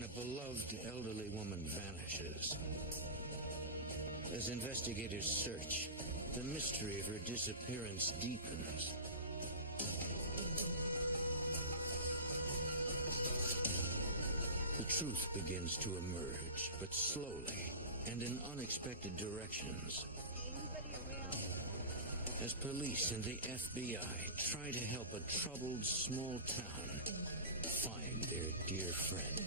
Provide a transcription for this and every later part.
when a beloved elderly woman vanishes. As investigators search, the mystery of her disappearance deepens. The truth begins to emerge, but slowly and in unexpected directions. As police and the FBI try to help a troubled small town find their dear friend.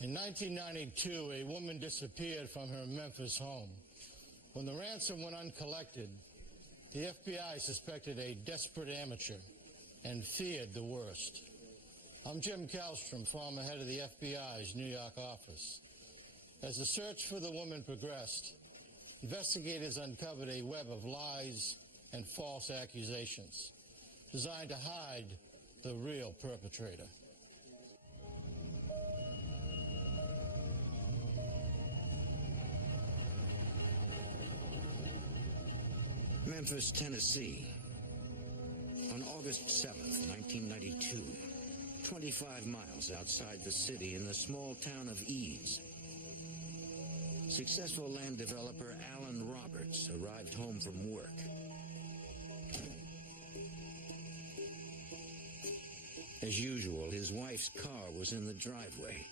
In 1992, a woman disappeared from her Memphis home. When the ransom went uncollected, the FBI suspected a desperate amateur and feared the worst. I'm Jim Kallstrom, former head of the FBI's New York office. As the search for the woman progressed, investigators uncovered a web of lies and false accusations designed to hide the real perpetrator. Memphis, Tennessee. On August 7th, 1992, 25 miles outside the city in the small town of Eads, successful land developer Alan Roberts arrived home from work. As usual, his wife's car was in the driveway,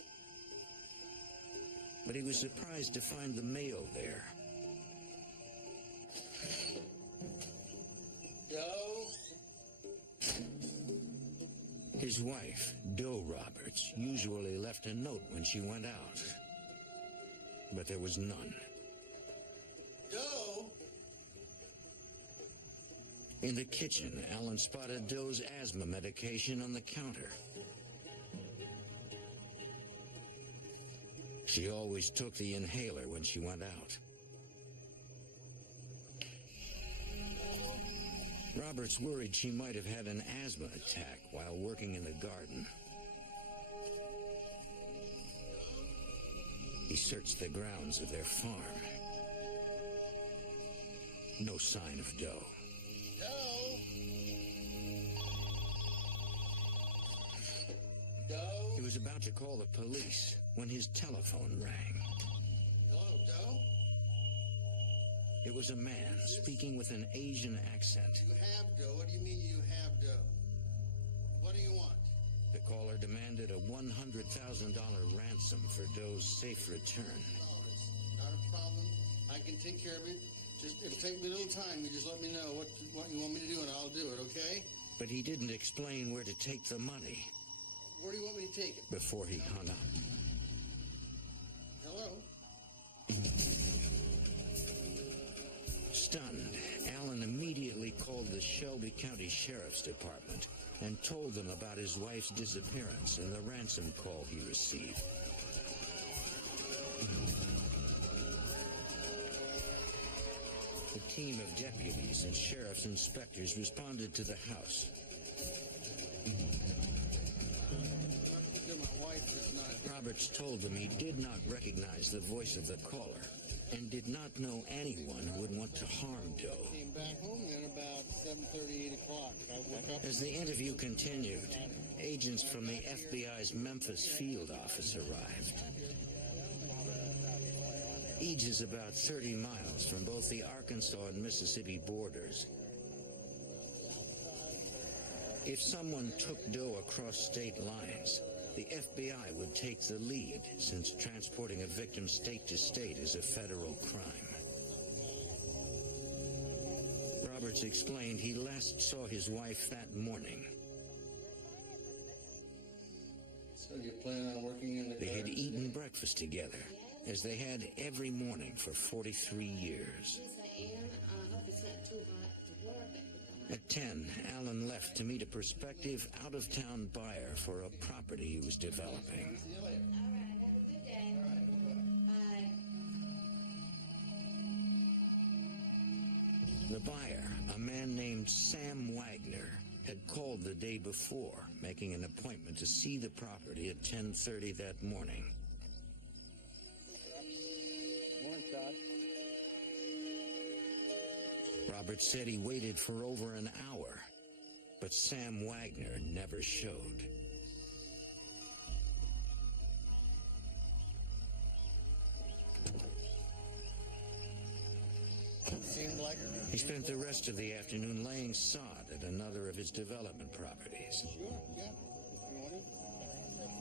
but he was surprised to find the mail there. His wife, Doe Roberts, usually left a note when she went out, but there was none. Doe? In the kitchen, Alan spotted Doe's asthma medication on the counter. She always took the inhaler when she went out. Roberts worried she might have had an asthma attack while working in the garden. He searched the grounds of their farm. No sign of Doe. Doe? Doe? He was about to call the police when his telephone rang. Hello, Doe? It was a man speaking with an Asian accent. You have Doe? What do you mean you have Doe? What do you want? The caller demanded a $100,000 ransom for Doe's safe return. Oh, it's not a problem. I can take care of it. It'll take me a little time. You just let me know what you want me to do, and I'll do it, okay? But he didn't explain where to take the money. Where do you want me to take it? Before he hung up. Hello? Stunned, Alan immediately called the Shelby County Sheriff's Department and told them about his wife's disappearance and the ransom call he received. A team of deputies and sheriff's inspectors responded to the house. Roberts told them he did not recognize the voice of the caller and did not know anyone who would want to harm Doe. Came back home then about 7:30, 8 o'clock. I woke up. As the interview continued, agents from the FBI's Memphis field office arrived. Eads is about 30 miles from both the Arkansas and Mississippi borders. If someone took Doe across state lines, the FBI would take the lead, since transporting a victim state to state is a federal crime. Roberts explained he last saw his wife that morning. So you plan on working in the They had garden eaten today? breakfast together, as they had every morning for 43 years. Yes, I am. I hope it's not too hot to work. At 10, Alan left to meet a prospective out-of-town buyer for a property he was developing. All right. Have a good day. Bye. The buyer, a man named Sam Wagner, had called the day before, making an appointment to see the property at 10:30 that morning. Morning, Todd. Robert said he waited for over an hour, but Sam Wagner never showed. Seemed like He spent the rest of the afternoon laying sod at another of his development properties. sure, yeah. If you want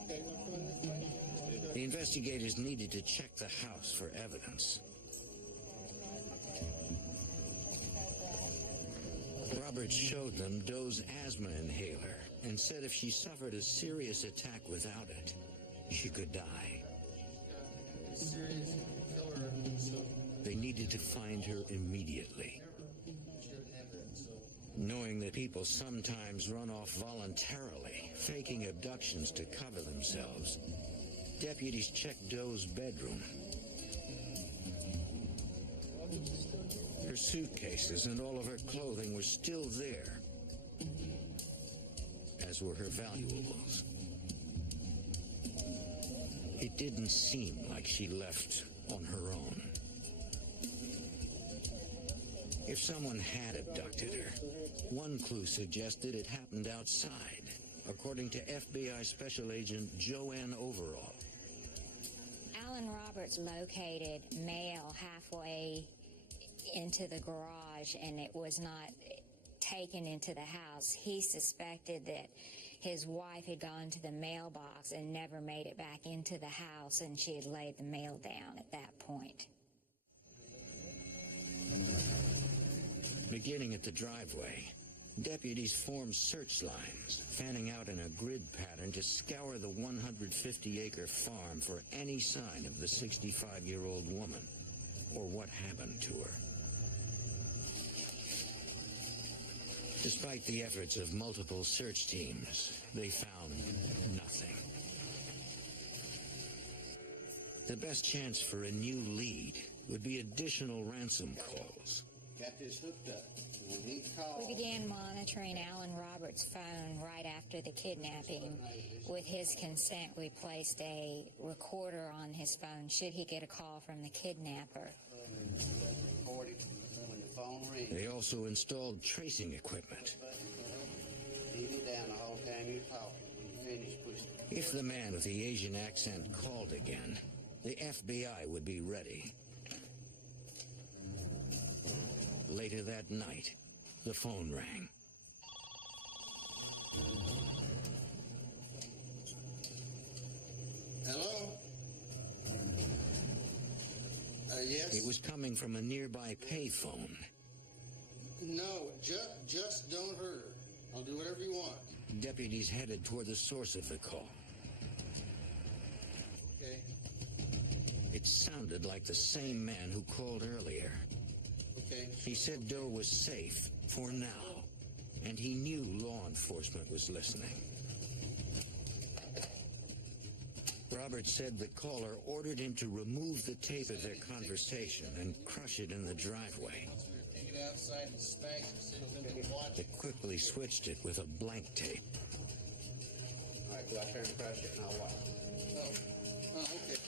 to. Okay, we'll come in this way. The investigators needed to check the house for evidence. Robert showed them Doe's asthma inhaler and said if she suffered a serious attack without it, she could die. Serious killer, so They needed to find her immediately. should have it. So Knowing that people sometimes run off voluntarily, faking abductions to cover themselves, deputies checked Doe's bedroom. Her suitcases and all of her clothing were still there, as were her valuables. It didn't seem like she left on her own. If someone had abducted her, one clue suggested it happened outside, according to FBI Special Agent Joanne Overall. Alan Roberts located mail halfway into the garage, and it was not taken into the house. He suspected that his wife had gone to the mailbox and never made it back into the house, and she had laid the mail down at that point. Beginning at the driveway, deputies formed search lines, fanning out in a grid pattern to scour the 150-acre farm for any sign of the 65-year-old woman or what happened to her. Despite the efforts of multiple search teams, they found nothing. The best chance for a new lead would be additional ransom calls. got this hooked up. When he called, We began monitoring Alan Roberts' phone right after the kidnapping. With his consent, we placed a recorder on his phone should he get a call from the kidnapper. recorded when the phone rang. They also installed tracing equipment. Leave it down the whole time you're talking. When you finish, push it. If the man with the Asian accent called again, the FBI would be ready. Later that night, the phone rang. Hello? Yes? It was coming from a nearby payphone. No, just don't hurt her. I'll do whatever you want. Deputies headed toward the source of the call. Okay? It sounded like the same man who called earlier. Okay. He said Doe was safe, for now, and he knew law enforcement was listening. Roberts said the caller ordered him to remove the tape of their conversation and crush it in the driveway. Take it outside and smash it so you can watch They quickly switched it with a blank tape. All right, go out there and crush it and I'll watch. Oh, okay.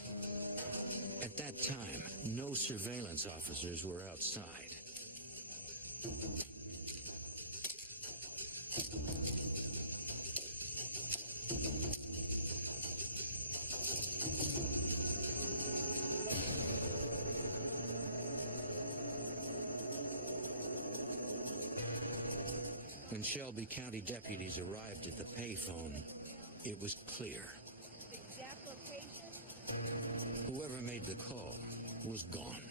At that time, no surveillance officers were outside. When Shelby County deputies arrived at the payphone, it was clear. Exact location? Whoever made the call was gone.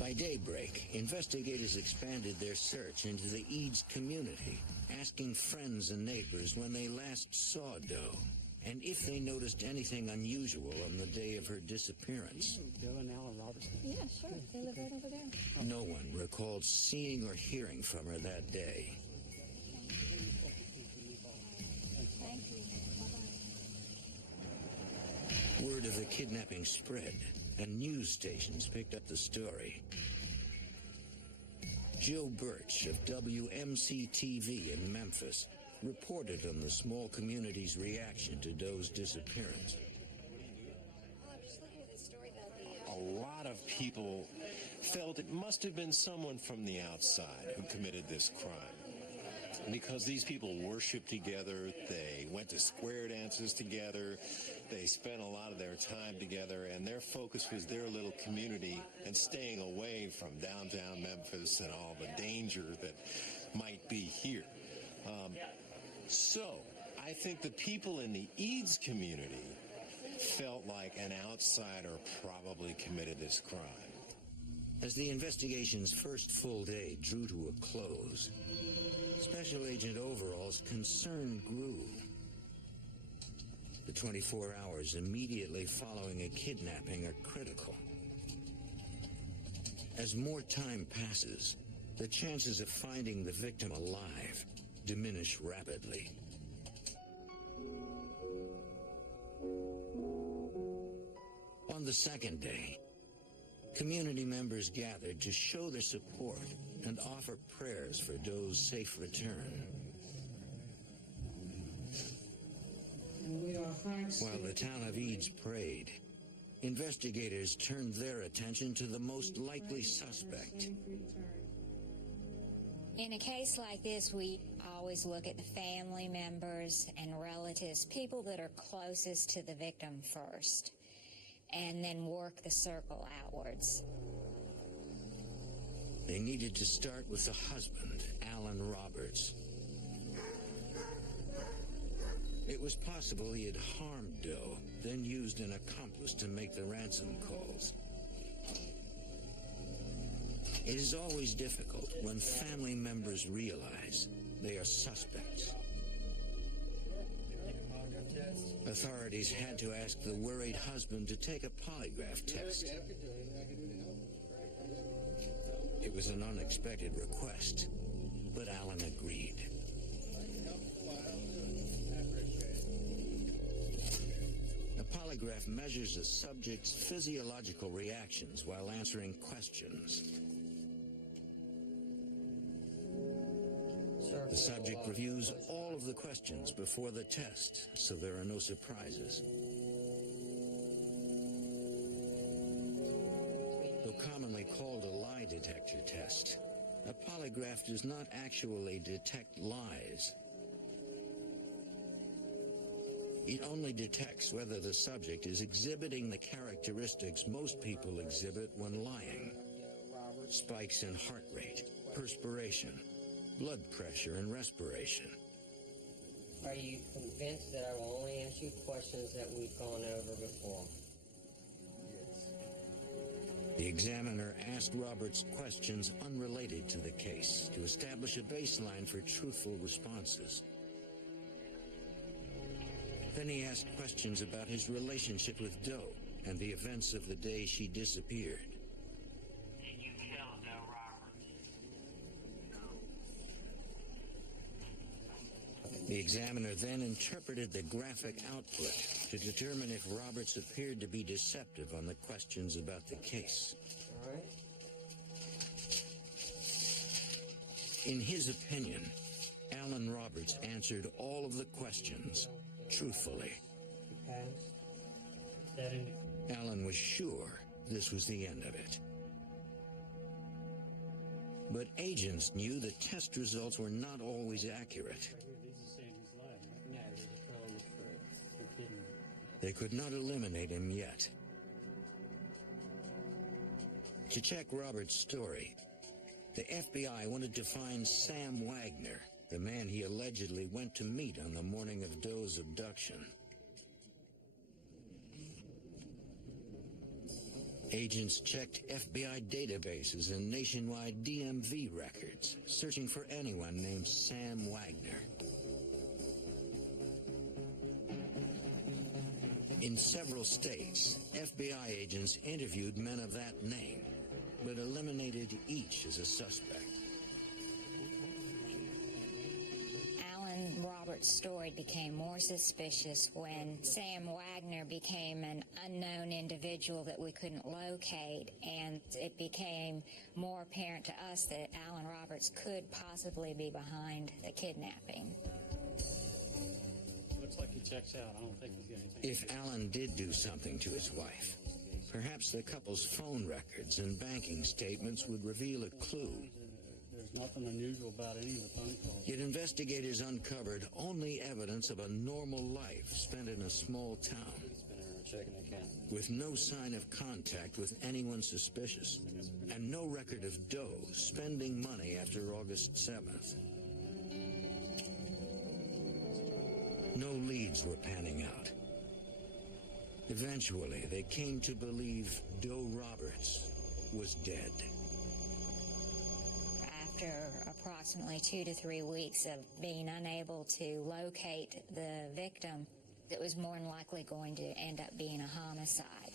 By daybreak, investigators expanded their search into the Eads community, asking friends and neighbors when they last saw Doe and if they noticed anything unusual on the day of her disappearance. Doe and Alan Roberts. Yeah, sure. They live right over there. No one recalled seeing or hearing from her that day. Word of the kidnapping spread, and news stations picked up the story. Joe Birch of WMC-TV in Memphis reported on the small community's reaction to Doe's disappearance. A lot of people felt it must have been someone from the outside who committed this crime, because these people worshiped together, they went to square dances together, they spent a lot of their time together, and their focus was their little community and staying away from downtown Memphis and all the danger that might be here. So I think the people in the Eads community felt like an outsider probably committed this crime. As the investigation's first full day drew to a close, Special Agent Overall's concern grew. The 24 hours immediately following a kidnapping are critical. As more time passes, the chances of finding the victim alive diminish rapidly. On the second day, community members gathered to show their support and offer prayers for Doe's safe return. While the town of Eads prayed, investigators turned their attention to the most likely suspect. In a case like this, we always look at the family members and relatives, people that are closest to the victim first, and then work the circle outwards. They needed to start with the husband, Alan Roberts. It was possible he had harmed Doe, then used an accomplice to make the ransom calls. It is always difficult when family members realize they are suspects. Authorities had to ask the worried husband to take a polygraph test. It was an unexpected request, but Alan agreed. A polygraph measures a subject's physiological reactions while answering questions. The subject reviews all of the questions before the test, so there are no surprises. Though commonly called a lie detector test, a polygraph does not actually detect lies. It only detects whether the subject is exhibiting the characteristics most people exhibit when lying. Spikes in heart rate, perspiration, blood pressure, and respiration. Are you convinced that I will only ask you questions that we've gone over before? The examiner asked Roberts questions unrelated to the case to establish a baseline for truthful responses. Then he asked questions about his relationship with Doe and the events of the day she disappeared. Did you kill Doe Roberts? The examiner then interpreted the graphic output to determine if Roberts appeared to be deceptive on the questions about the case. All right. In his opinion, Alan Roberts answered all of the questions truthfully. Alan was sure this was the end of it. But agents knew the test results were not always accurate. They could not eliminate him yet. To check Roberts' story, the FBI wanted to find Sam Wagner, the man he allegedly went to meet on the morning of Doe's abduction. Agents checked FBI databases and nationwide DMV records, searching for anyone named Sam Wagner. In several states, FBI agents interviewed men of that name, but eliminated each as a suspect. Alan Roberts' story became more suspicious when Sam Wagner became an unknown individual that we couldn't locate, and it became more apparent to us that Alan Roberts could possibly be behind the kidnapping. Looks like he checks out. I don't think he's got anything. If Alan did do something to his wife, perhaps the couple's phone records and banking statements would reveal a clue. There's nothing unusual about any of the phone calls. Yet investigators uncovered only evidence of a normal life spent in a small town, Checking account. with no sign of contact with anyone suspicious, and no record of Doe spending money after August 7th. No leads were panning out. Eventually, they came to believe Doe Roberts was dead. After approximately 2 to 3 weeks of being unable to locate the victim, it was more than likely going to end up being a homicide.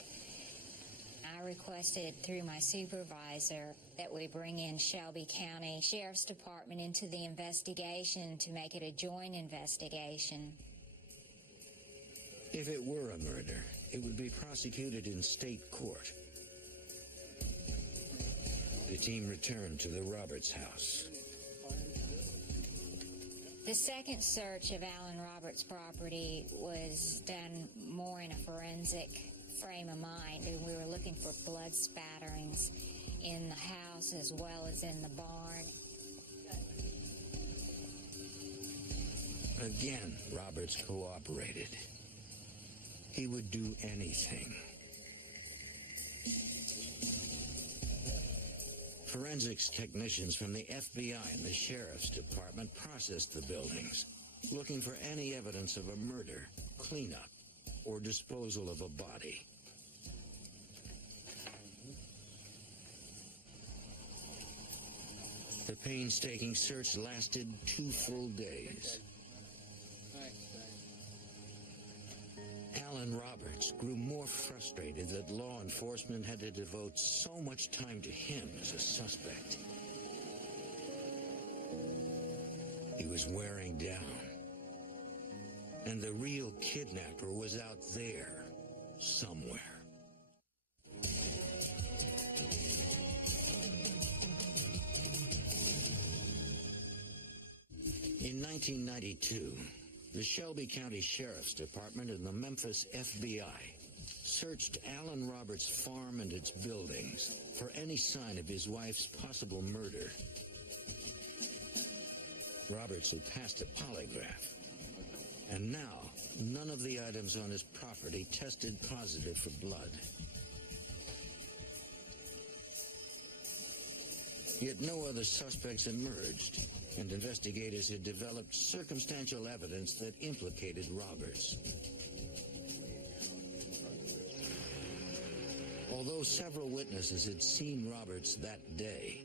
I requested through my supervisor that we bring in Shelby County Sheriff's Department into the investigation to make it a joint investigation. If it were a murder, it would be prosecuted in state court. The team returned to the Roberts house. The second search of Alan Roberts' property was done more in a forensic frame of mind, and we were looking for blood spatterings in the house as well as in the barn. Again, Roberts cooperated. He would do anything. Forensics technicians from the FBI and the Sheriff's Department processed the buildings, looking for any evidence of a murder, cleanup, or disposal of a body. The painstaking search lasted 2 full days. Alan Roberts grew more frustrated that law enforcement had to devote so much time to him as a suspect. He was wearing down, and the real kidnapper was out there somewhere. In 1992, the Shelby County Sheriff's Department and the Memphis FBI searched Alan Roberts' farm and its buildings for any sign of his wife's possible murder. Roberts had passed a polygraph, and now none of the items on his property tested positive for blood. Yet no other suspects emerged, and investigators had developed circumstantial evidence that implicated Roberts. Although several witnesses had seen Roberts that day,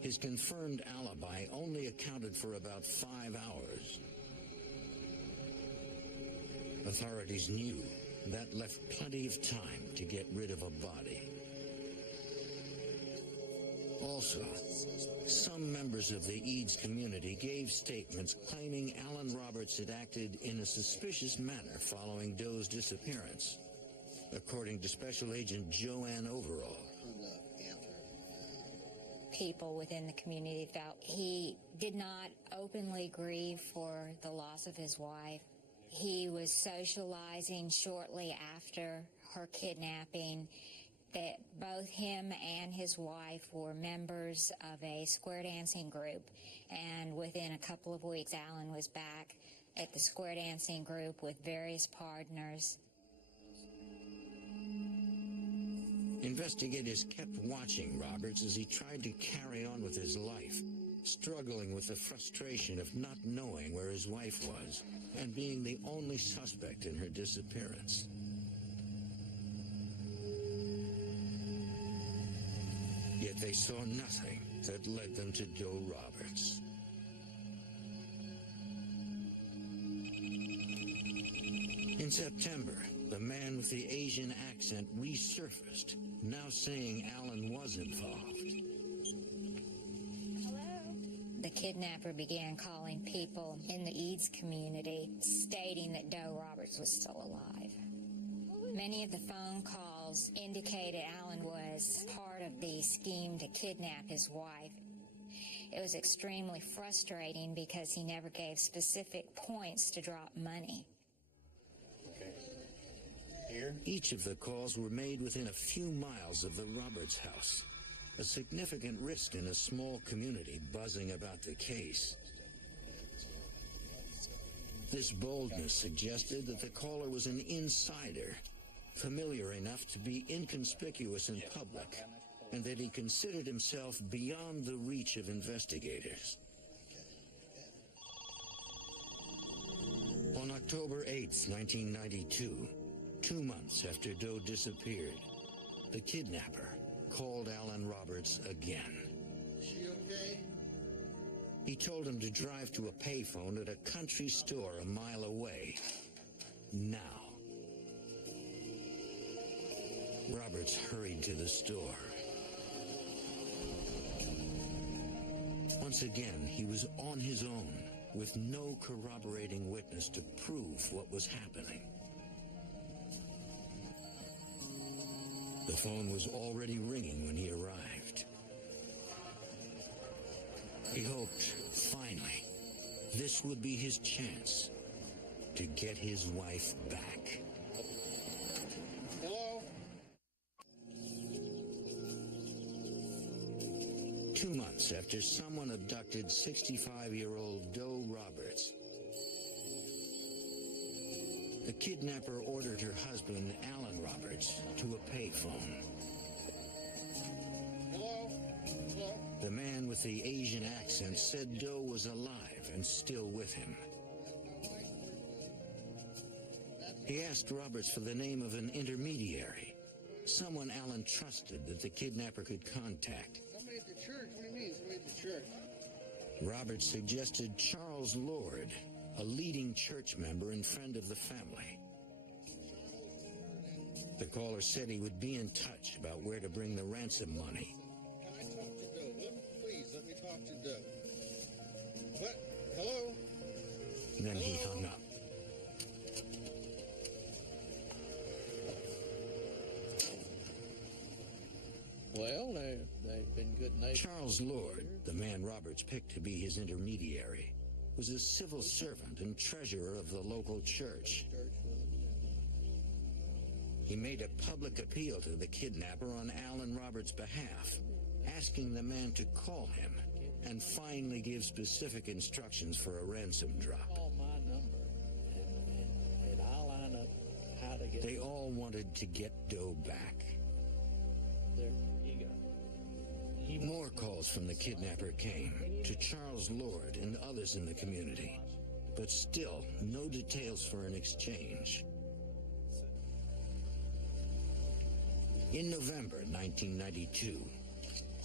his confirmed alibi only accounted for about 5 hours. Authorities knew that left plenty of time to get rid of a body. Also, some members of the Eads community gave statements claiming Alan Roberts had acted in a suspicious manner following Doe's disappearance, according to Special Agent Joanne Overall. People within the community felt he did not openly grieve for the loss of his wife. He was socializing shortly after her kidnapping, that both him and his wife were members of a square dancing group, and within a couple of weeks, Alan was back at the square dancing group with various partners. Investigators kept watching Roberts as he tried to carry on with his life, struggling with the frustration of not knowing where his wife was and being the only suspect in her disappearance. Yet they saw nothing that led them to Doe Roberts. In September, The man with the Asian accent resurfaced, now saying Alan was involved. The kidnapper began calling people in the Eads community, stating that Doe Roberts was still alive. Many of the phone calls indicated Alan was part of the scheme to kidnap his wife. It was extremely frustrating because he never gave specific points to drop money. Okay. Here? Each of the calls were made within a few miles of the Roberts house, a significant risk in a small community buzzing about the case. This boldness suggested that the caller was an insider, familiar enough to be inconspicuous in public, and that he considered himself beyond the reach of investigators. On October 8th, 1992, 2 months after Doe disappeared, the kidnapper called Alan Roberts again. Is she okay? He told him to drive to a payphone at a country store a mile away. Now. Roberts hurried to the store. Once again, he was on his own, with no corroborating witness to prove what was happening. The phone was already ringing when he arrived. He hoped, finally, this would be his chance to get his wife back. Hello? 2 months after someone abducted 65-year-old Doe Roberts, the kidnapper ordered her husband, Alan Roberts, to a payphone. Hello? Hello? The man with the Asian accent said Doe was alive and still with him. He asked Roberts for the name of an intermediary, someone Alan trusted that the kidnapper could contact. Somebody at the church? What do you mean, somebody at the church? Roberts suggested Charles Lord, a leading church member and friend of the family. The caller said he would be in touch about where to bring the ransom money. Can I talk to Doe? Please, let me talk to Doe. What? Hello? Then he hung up. Well, they've been good neighbors. Charles Lord, the man Roberts picked to be his intermediary, was a civil servant and treasurer of the local church. He made a public appeal to the kidnapper on Alan Roberts' behalf, asking the man to call him and finally give specific instructions for a ransom drop. Call my number, and I'll line up how to get. They all wanted to get Doe back. There you go. More calls from the kidnapper came to Charles Lord and others in the community, but still no details for an exchange. In November 1992,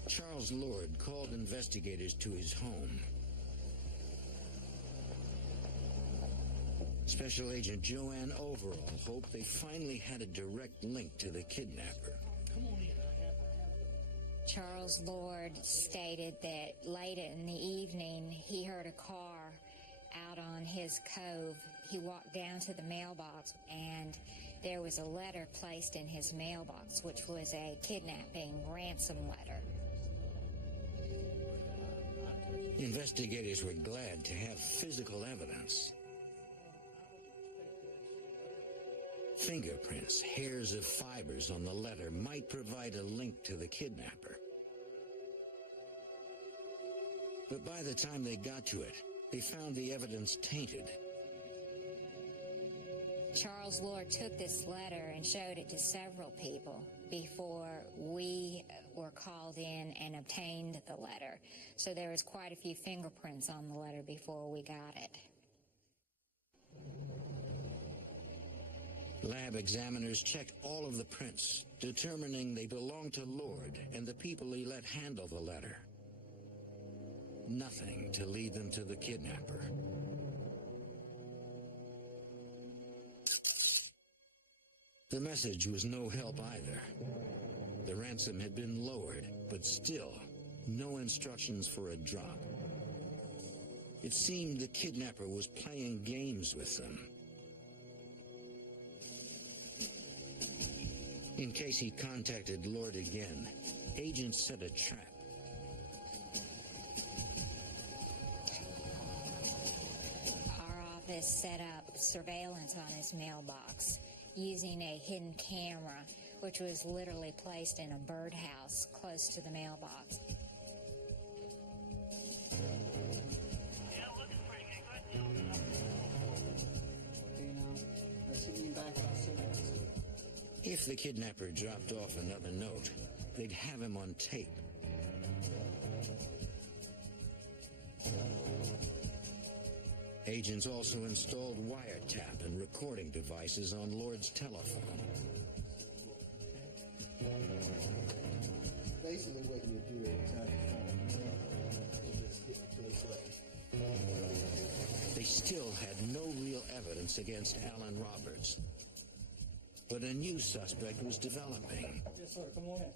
Charles Lord called investigators to his home. Special Agent Joanne Overall hoped they finally had a direct link to the kidnapper. Charles Lord stated that late in the evening he heard a car out on his cove. He walked down to the mailbox and there was a letter placed in his mailbox, which was a kidnapping ransom letter. Investigators were glad to have physical evidence. Fingerprints, hairs of fibers on the letter might provide a link to the kidnapper. But by the time they got to it, they found the evidence tainted. Charles Lord took this letter and showed it to several people before we were called in and obtained the letter. So there was quite a few fingerprints on the letter before we got it. Lab examiners checked all of the prints, determining they belonged to Lord and the people he let handle the letter. Nothing to lead them to the kidnapper. The message was no help either. The ransom had been lowered, but still, no instructions for a drop. It seemed the kidnapper was playing games with them. In case he contacted Lord again, agents set a trap. Our office set up surveillance on his mailbox using a hidden camera, which was literally placed in a birdhouse close to the mailbox. If the kidnapper dropped off another note, they'd have him on tape. Agents also installed wiretap and recording devices on Lord's telephone. Basically what you do every time you just hit the place They still had no real evidence against Alan Roberts. But a new suspect was developing. Yes, sir. Come on in.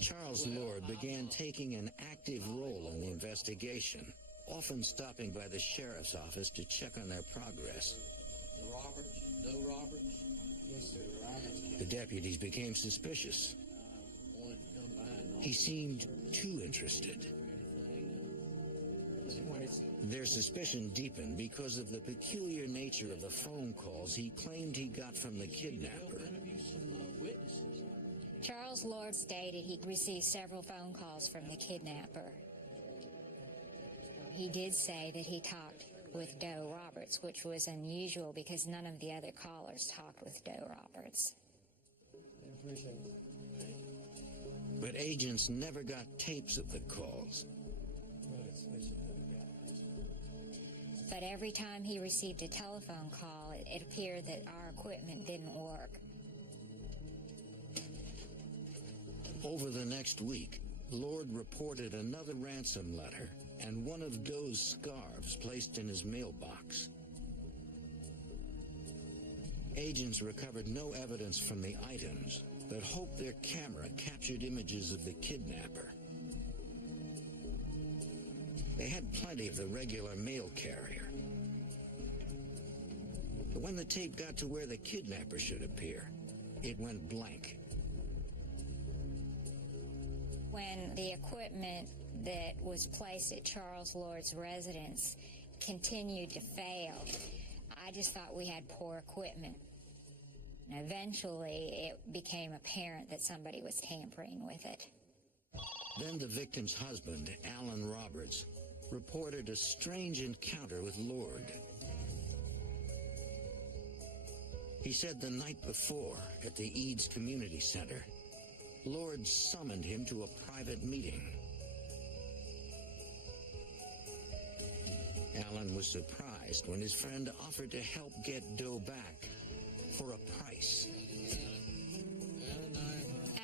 Charles Lord began taking an active role in the investigation, often stopping by the sheriff's office to check on their progress. Roberts, no Roberts. Yes, sir. The deputies became suspicious. Wanted to come by. He seemed too interested. Their suspicion deepened because of the peculiar nature of the phone calls he claimed he got from the kidnapper. Charles Lord stated he received several phone calls from the kidnapper. He did say that he talked with Doe Roberts, which was unusual because none of the other callers talked with Doe Roberts. But agents never got tapes of the calls. But every time he received a telephone call, it appeared that our equipment didn't work. Over the next week, Lord reported another ransom letter and one of Doe's scarves placed in his mailbox. Agents recovered no evidence from the items, but hoped their camera captured images of the kidnapper. They had plenty of the regular mail carrier. But when the tape got to where the kidnapper should appear, it went blank. When the equipment that was placed at Charles Lord's residence continued to fail, I just thought we had poor equipment. And eventually, it became apparent that somebody was tampering with it. Then the victim's husband, Alan Roberts, reported a strange encounter with Lord. He said the night before, at the Eads Community Center, Lord summoned him to a private meeting. Alan was surprised when his friend offered to help get Doe back for a price.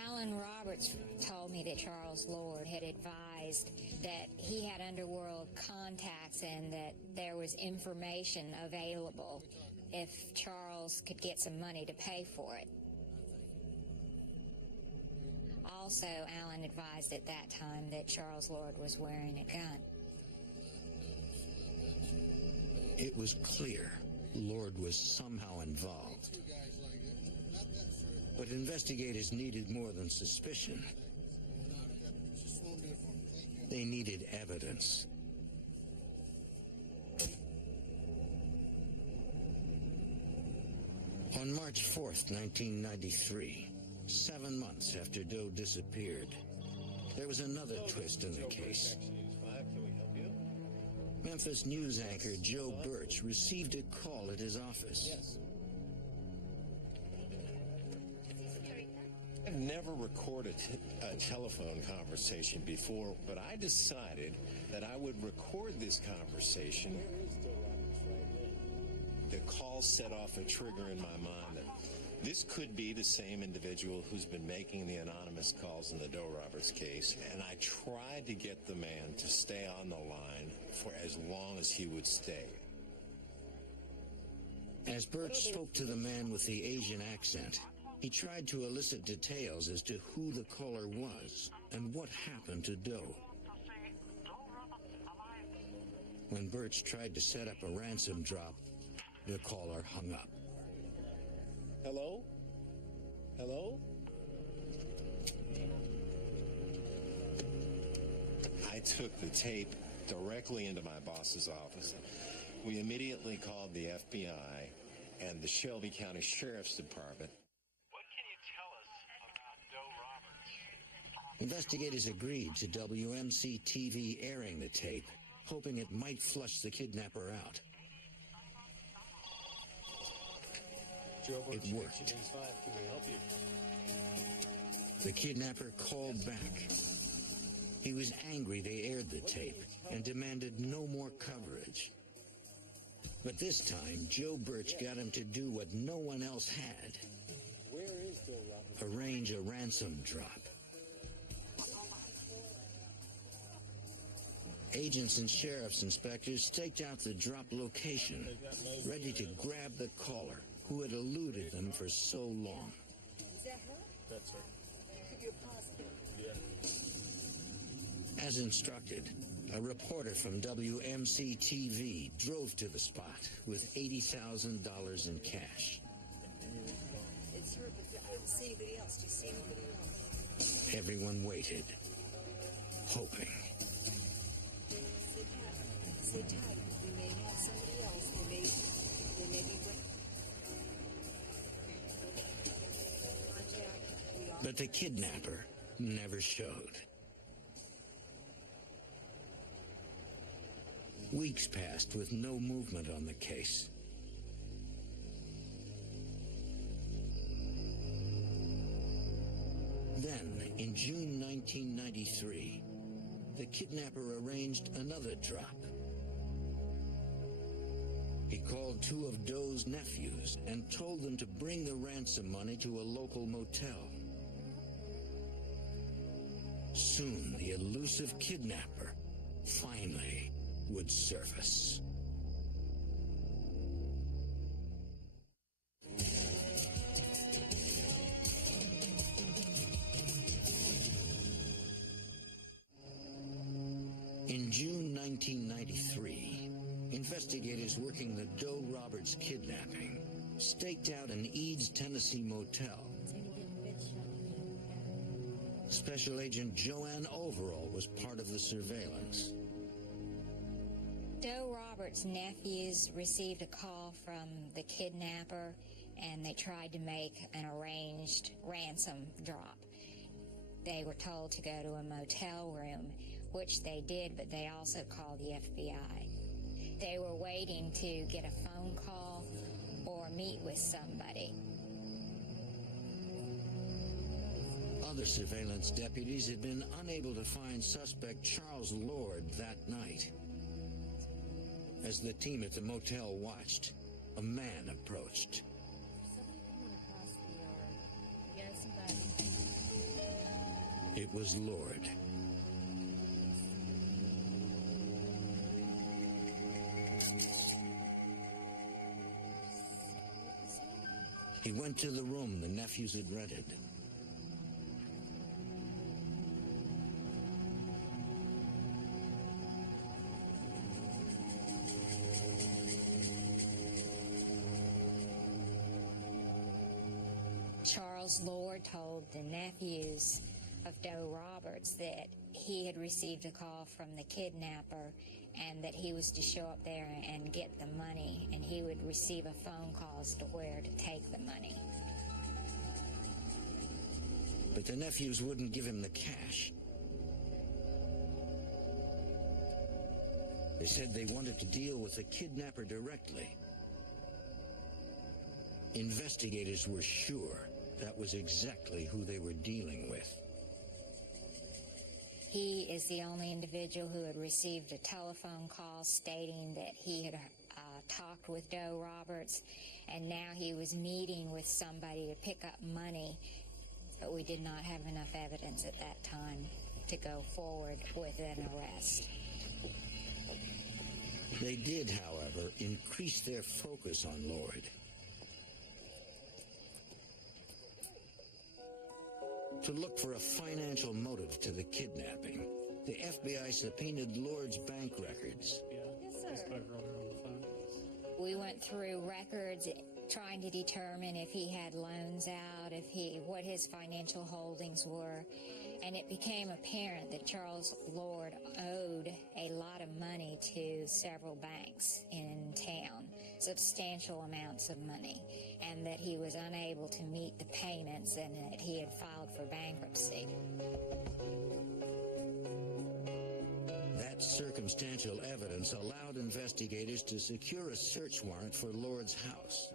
Alan Roberts told me that Charles Lord had advised that he had underworld contacts and that there was information available if Charles could get some money to pay for it. Also, Alan advised at that time that Charles Lord was wearing a gun. It was clear Lord was somehow involved. But investigators needed more than suspicion. They needed evidence. On March 4th, 1993, 7 months after Doe disappeared, there was another twist in the case. Memphis news anchor Joe Birch received a call at his office. I've never recorded a telephone conversation before, but I decided that I would record this conversation. The call set off a trigger in my mind that this could be the same individual who's been making the anonymous calls in the Doe Roberts case, and I tried to get the man to stay on the line for as long as he would stay. As Birch spoke to the man with the Asian accent, he tried to elicit details as to who the caller was and what happened to Doe. When Birch tried to set up a ransom drop, the caller hung up. Hello? Hello? I took the tape directly into my boss's office. We immediately called the FBI and the Shelby County Sheriff's Department. What can you tell us about Doe Roberts? Investigators agreed to WMC-TV airing the tape, hoping it might flush the kidnapper out. It worked. Can we help you? The kidnapper called back. He was angry they aired the tape and demanded no more coverage. But this time, Joe Birch got him to do what no one else had. Where is Doe Roberts? Arrange a ransom drop. Agents and sheriff's inspectors staked out the drop location, ready to grab the caller who had eluded them for so long. Is that her? That's her. You're positive? Yeah. As instructed, a reporter from WMC-TV drove to the spot with $80,000 in cash. It's her, but I don't see anybody else. Do you see anybody else? Everyone waited, hoping. Sit tight. We may have somebody else. They may be waiting. But the kidnapper never showed. Weeks passed with no movement on the case. Then, in June 1993, the kidnapper arranged another drop. He called two of Doe's nephews and told them to bring the ransom money to a local motel. Soon, the elusive kidnapper finally would surface. In June 1993, investigators working the Doe Roberts kidnapping staked out an Eads, Tennessee motel. Special Agent Joanne Overall was part of the surveillance. Doe Roberts' nephews received a call from the kidnapper, and they tried to make an arranged ransom drop. They were told to go to a motel room, which they did, but they also called the FBI. They were waiting to get a phone call or meet with somebody. Other surveillance deputies had been unable to find suspect Charles Lord that night. As the team at the motel watched, a man approached. It was Lord. He went to the room the nephews had rented. Charles Lord told the nephews of Doe Roberts that he had received a call from the kidnapper and that he was to show up there and get the money, and he would receive a phone call as to where to take the money. But the nephews wouldn't give him the cash. They said they wanted to deal with the kidnapper directly. Investigators were sure that was exactly who they were dealing with. He is the only individual who had received a telephone call stating that he had talked with Doe Roberts, and now he was meeting with somebody to pick up money, but we did not have enough evidence at that time to go forward with an arrest. They did, however, increase their focus on Lord. To look for a financial motive to the kidnapping, the FBI subpoenaed Lord's bank records. Yes, sir. We went through records trying to determine if he had loans out, what his financial holdings were, and it became apparent that Charles Lord owed a lot of money to several banks in town, substantial amounts of money, and that he was unable to meet the payments and that he had filed for bankruptcy. That circumstantial evidence allowed investigators to secure a search warrant for Lord's house.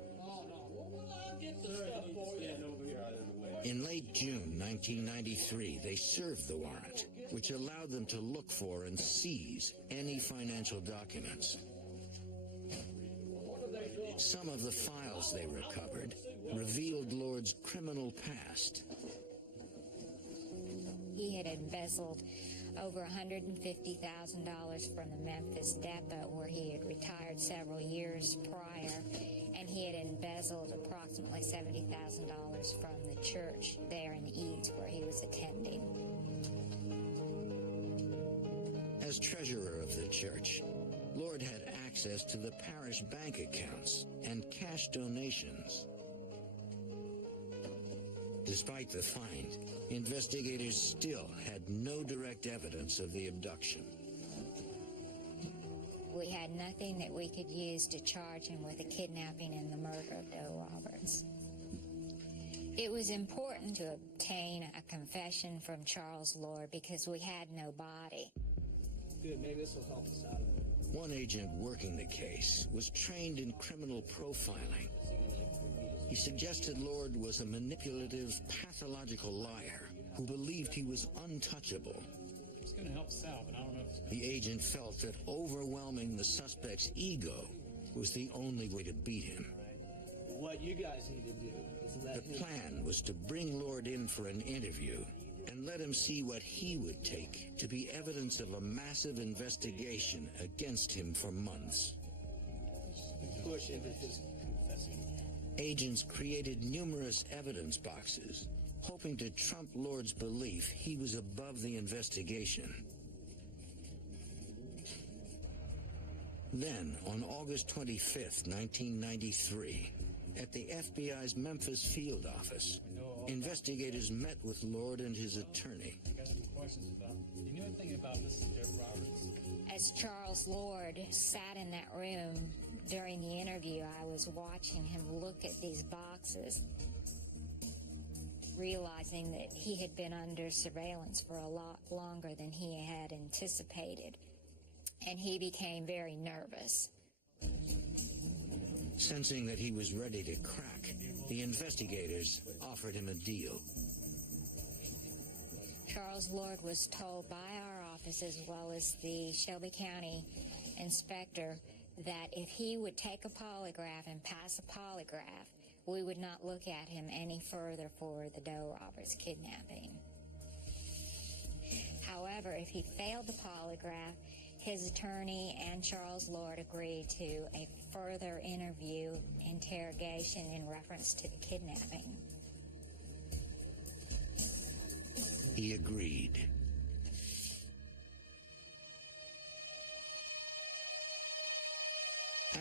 In late June 1993, they served the warrant, which allowed them to look for and seize any financial documents. Some of the files they recovered revealed Lord's criminal past. He had embezzled over $150,000 from the Memphis depot where he had retired several years prior, and he had embezzled approximately $70,000 from the church there in Eads where he was attending. As treasurer of the church, Lord had access to the parish bank accounts and cash donations. Despite the find, investigators still had no direct evidence of the abduction. We had nothing that we could use to charge him with the kidnapping and the murder of Doe Roberts. It was important to obtain a confession from Charles Lord because we had no body. Good, maybe this will help us out. One agent working the case was trained in criminal profiling. He suggested Lord was a manipulative, pathological liar who believed he was untouchable. It's going to help Sal, but I don't know if it's The agent felt that overwhelming the suspect's ego was the only way to beat him. What you guys need to do is let The plan was to bring Lord in for an interview and let him see what he would take to be evidence of a massive investigation against him for months. push into his confessing. Agents created numerous evidence boxes, hoping to trump Lord's belief he was above the investigation. Then, on August 25th, 1993, at the FBI's Memphis field office, investigators met with Lord and his attorney. I got some questions about. Do you know anything about this Derek Roberts? As Charles Lord sat in that room during the interview, I was watching him look at these boxes, realizing that he had been under surveillance for a lot longer than he had anticipated, and he became very nervous. Sensing that he was ready to crack, the investigators offered him a deal. Charles Lord was told by our office, as well as the Shelby County inspector, that if he would take a polygraph and pass a polygraph, we would not look at him any further for the Doe Roberts kidnapping. However, if he failed the polygraph, his attorney and Charles Lord agreed to a further interrogation in reference to the kidnapping. He agreed.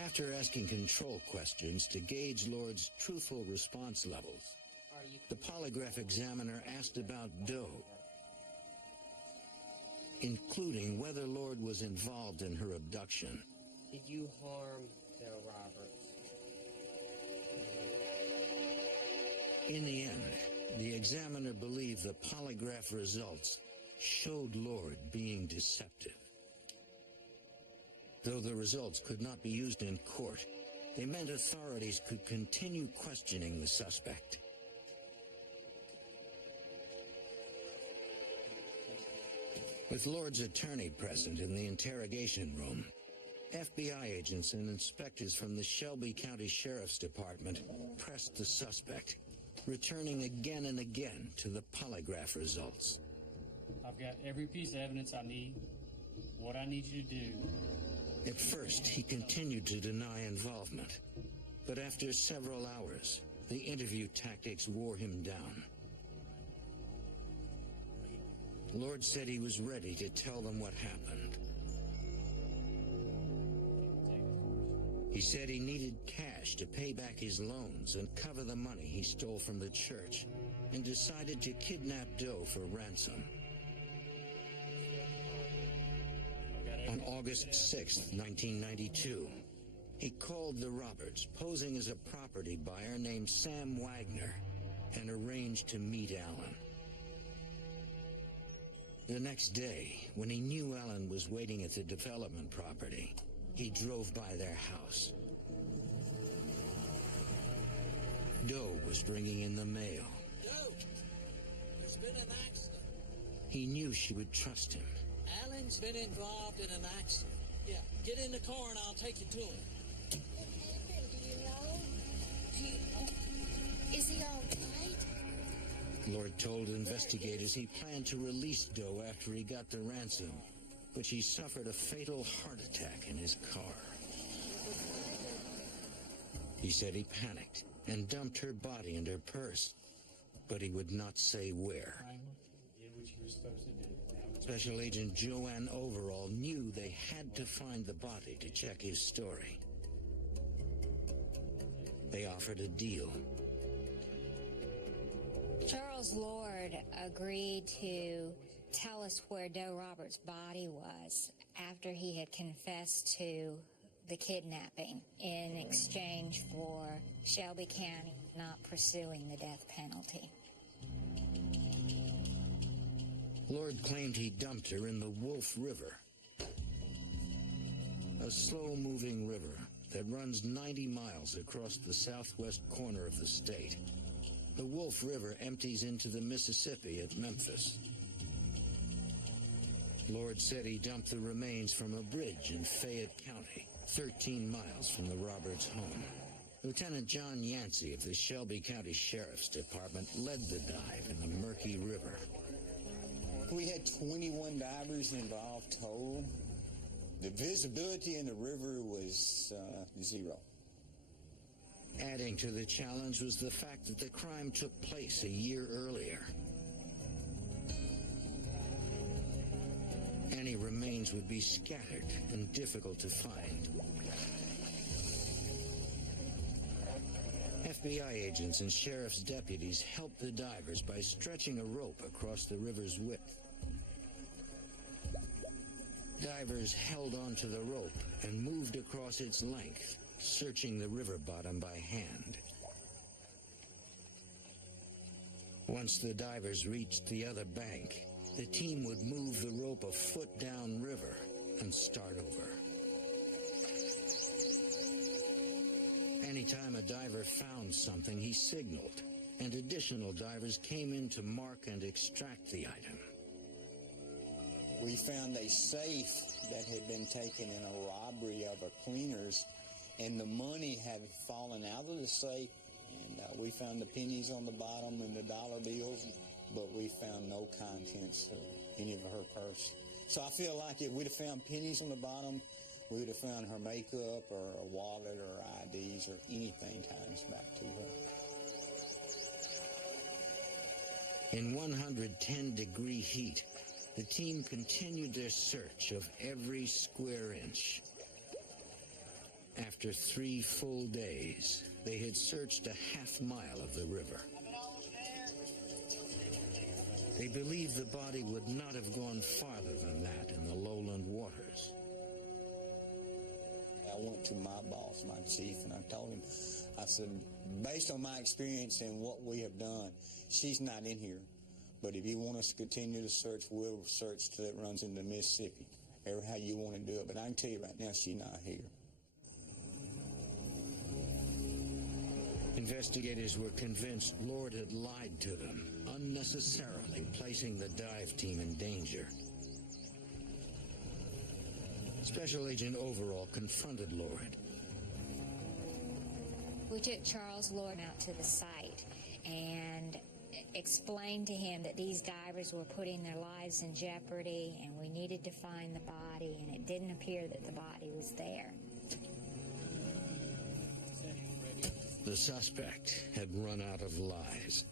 After asking control questions to gauge Lord's truthful response levels, the polygraph examiner asked about Doe, including whether Lord was involved in her abduction. Did you harm Doe Roberts? In the end, the examiner believed the polygraph results showed Lord being deceptive. Though the results could not be used in court, they meant authorities could continue questioning the suspect. With Lord's attorney present in the interrogation room, FBI agents and inspectors from the Shelby County Sheriff's Department pressed the suspect, returning again and again to the polygraph results. I've got every piece of evidence I need. What I need you to do. At first, he continued to deny involvement, but after several hours, the interview tactics wore him down. Lord said he was ready to tell them what happened. He said he needed cash to pay back his loans and cover the money he stole from the church, and decided to kidnap Doe for ransom. On August 6, 1992, he called the Roberts, posing as a property buyer named Sam Wagner, and arranged to meet Alan. The next day, when he knew Alan was waiting at the development property, he drove by their house. Doe was bringing in the mail. Doe, there's been an accident. He knew she would trust him. Alan's been involved in an accident. Yeah, get in the car and I'll take you to him. Do you know? Is he all right? Lord told investigators he planned to release Doe after he got the ransom, but she suffered a fatal heart attack in his car. He said he panicked and dumped her body and her purse, but he would not say where. Did what you were supposed to do. Special Agent Joanne Overall knew they had to find the body to check his story. They offered a deal. Charles Lord agreed to tell us where Doe Roberts' body was after he had confessed to the kidnapping in exchange for Shelby County not pursuing the death penalty. Lord claimed he dumped her in the Wolf River, a slow-moving river that runs 90 miles across the southwest corner of the state. The Wolf River empties into the Mississippi at Memphis. Lord said he dumped the remains from a bridge in Fayette County, 13 miles from the Roberts' home. Lieutenant John Yancey of the Shelby County Sheriff's Department led the dive in the murky river. We had 21 divers involved total. The visibility in the river was zero. Adding to the challenge was the fact that the crime took place a year earlier. Any remains would be scattered and difficult to find. FBI agents and sheriff's deputies helped the divers by stretching a rope across the river's width. Divers held onto the rope and moved across its length, searching the river bottom by hand. Once the divers reached the other bank, the team would move the rope a foot downriver and start over. Anytime a diver found something, he signaled, and additional divers came in to mark and extract the item. We found a safe that had been taken in a robbery of a cleaner's, and the money had fallen out of the safe, and we found the pennies on the bottom and the dollar bills, but we found no contents of any of her purse. So I feel like if we'd have found pennies on the bottom, we would have found her makeup or a wallet or IDs or anything times back to her. In 110-degree heat, the team continued their search of every square inch. After 3 full days, they had searched a half-mile of the river. They believed the body would not have gone farther than that in the lowland waters. I went to my boss, my chief, and I told him, I said, based on my experience and what we have done, she's not in here. But if you want us to continue to search, we'll search till it runs into Mississippi, or how you want to do it. But I can tell you right now, she's not here. Investigators were convinced Lord had lied to them, unnecessarily placing the dive team in danger. Special Agent Overall confronted Lord. We took Charles Lord out to the site and explained to him that these divers were putting their lives in jeopardy and we needed to find the body, and it didn't appear that the body was there. The suspect had run out of lies.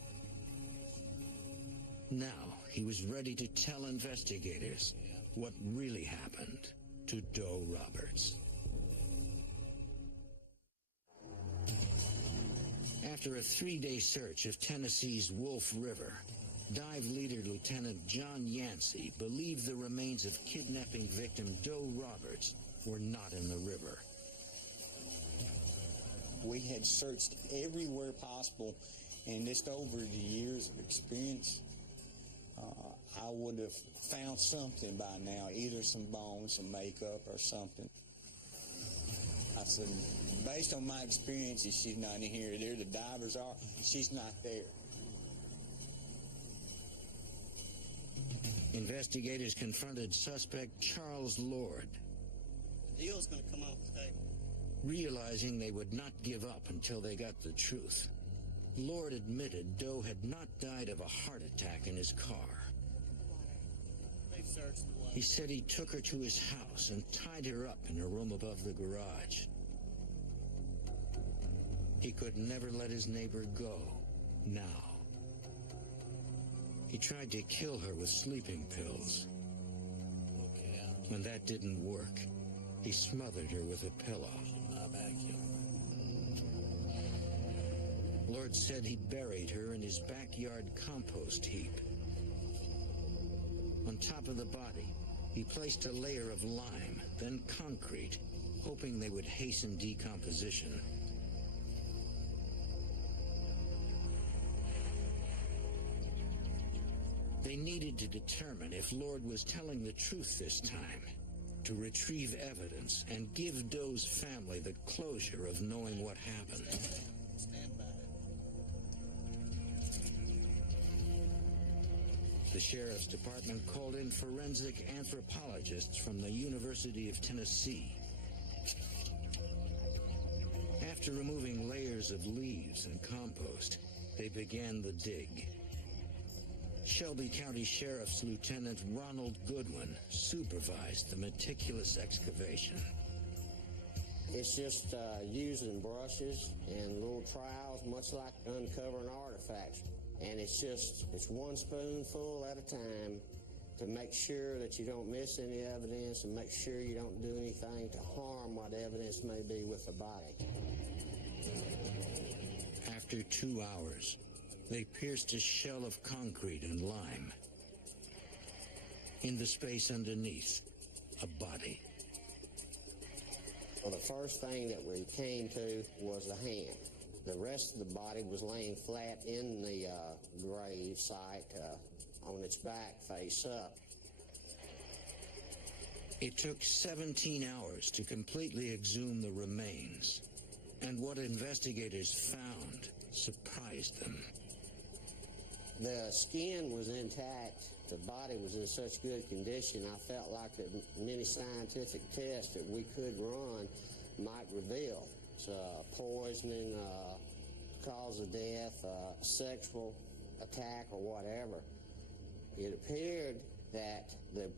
Now he he was ready to tell investigators what really happened to Doe Roberts. After a 3-day search of Tennessee's Wolf River, dive leader Lieutenant John Yancey believed the remains of kidnapping victim Doe Roberts were not in the river. We had searched everywhere possible, and just over the years of experience, I would have found something by now, either some bones, some makeup, or something. I said, based on my experiences, she's not in here. There the divers are. She's not there. Investigators confronted suspect Charles Lord. The deal's going to come off the table. Realizing they would not give up until they got the truth, Lord admitted Doe had not died of a heart attack in his car. They've searched the place. He said he took her to his house and tied her up in a room above the garage. He could never let his neighbor go. Now, he tried to kill her with sleeping pills. When that didn't work, he smothered her with a pillow. Lord said he buried her in his backyard compost heap. On top of the body, he placed a layer of lime, then concrete, hoping they would hasten decomposition. They needed to determine if Lord was telling the truth this time, to retrieve evidence and give Doe's family the closure of knowing what happened. Stand by. The Sheriff's Department called in forensic anthropologists from the University of Tennessee. After removing layers of leaves and compost, they began the dig. Shelby County Sheriff's Lieutenant Ronald Goodwin supervised the meticulous excavation. It's just using brushes and little trowels, much like uncovering artifacts. And it's one spoonful at a time to make sure that you don't miss any evidence and make sure you don't do anything to harm what evidence may be with the body. After 2 hours, they pierced a shell of concrete and lime. In the space underneath, a body. Well, the first thing that we came to was the hand. The rest of the body was laying flat in the grave site on its back, face up. It took 17 hours to completely exhume the remains, and what investigators found surprised them. The skin was intact. The body was in such good condition, I felt like that many scientific tests that we could run might reveal. Poisoning, cause of death, sexual attack, or whatever. It appeared that the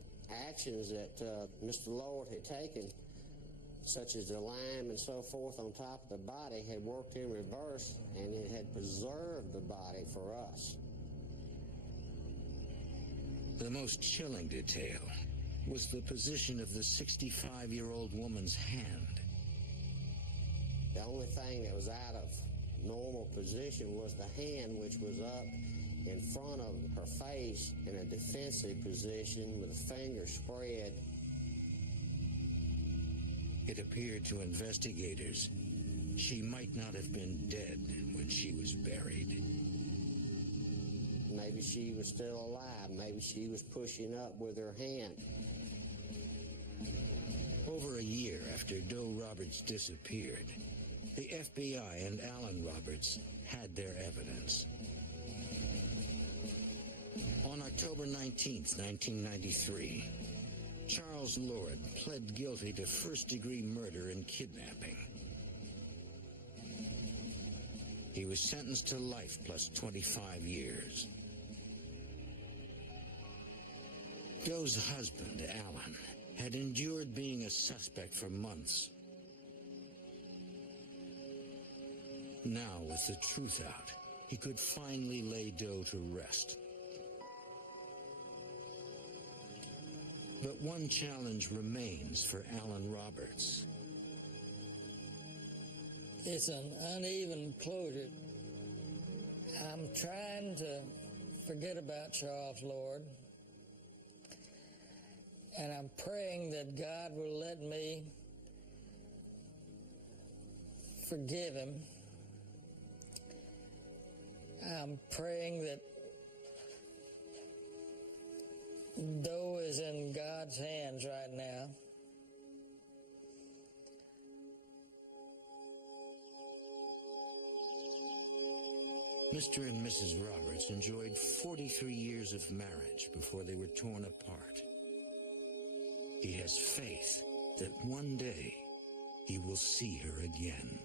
actions that Mr. Lord had taken, such as the lime and so forth on top of the body, had worked in reverse, and it had preserved the body for us. The most chilling detail was the position of the 65-year-old woman's hand. The only thing that was out of normal position was the hand, which was up in front of her face in a defensive position with the fingers spread. It appeared to investigators she might not have been dead when she was buried. Maybe she was still alive. Maybe she was pushing up with her hand. Over a year after Doe Roberts disappeared, the FBI and Alan Roberts had their evidence. On October 19th, 1993, Charles Lord pled guilty to first-degree murder and kidnapping. He was sentenced to life plus 25 years. Doe's husband, Alan, had endured being a suspect for months. Now, with the truth out, he could finally lay Doe to rest. But one challenge remains for Alan Roberts. It's an uneven closure. I'm trying to forget about Charles, Lord, and I'm praying that God will let me forgive him. I'm praying that Doe is in God's hands right now. Mr. and Mrs. Roberts enjoyed 43 years of marriage before they were torn apart. He has faith that one day he will see her again.